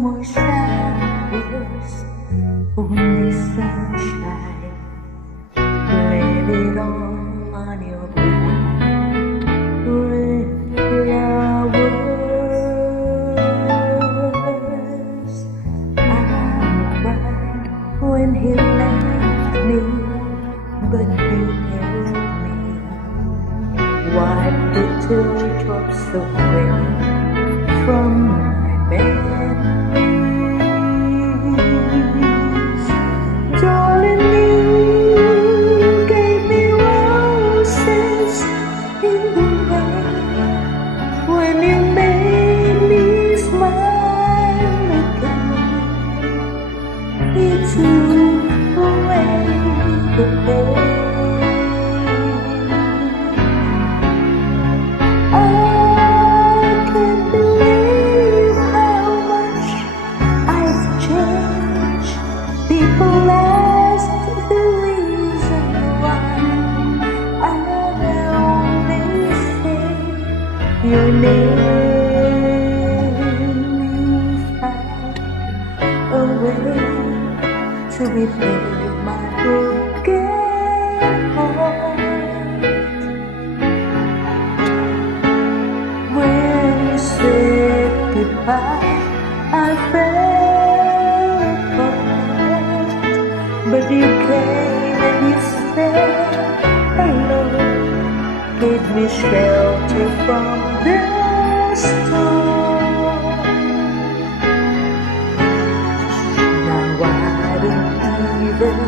more showers, only sunshine. Blame it all on your brown red flowers. I cried when he left me, but you held me. Wipe the teardrops away from my memories. Darling, you gave me roses in the rain when you made me smile again. You took away the pain. People ask the reason why. I only say your name. You found a way to repair my broken heart. When you said goodbye, I felt apart. But you came and you said hello, gave me shelter from the storm. Now I don't even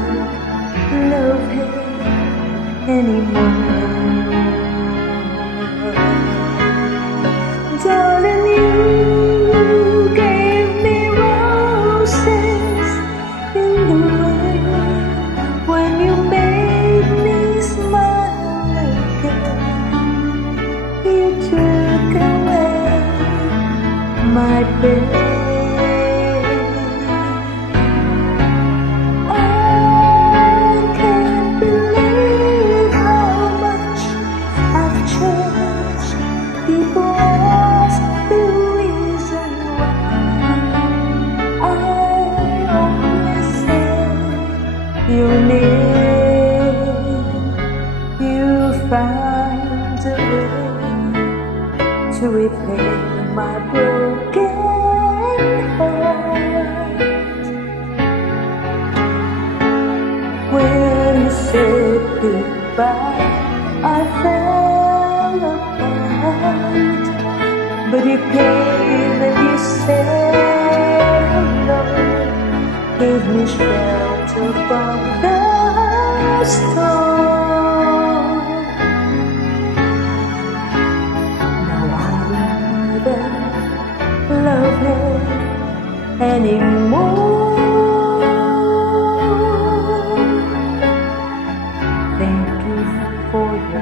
love him anymore. Darling, you gave me roses in the rain when you made me smile again. You took away my pain. I can't believe how much I've changed. People ask the reason why. I only say your name. You found a way to repair my broken heart. When you said goodbye, I fell apart. But you came and you said hello, gave me shelter from the storm. Now I don't love him anymore. Thank you for your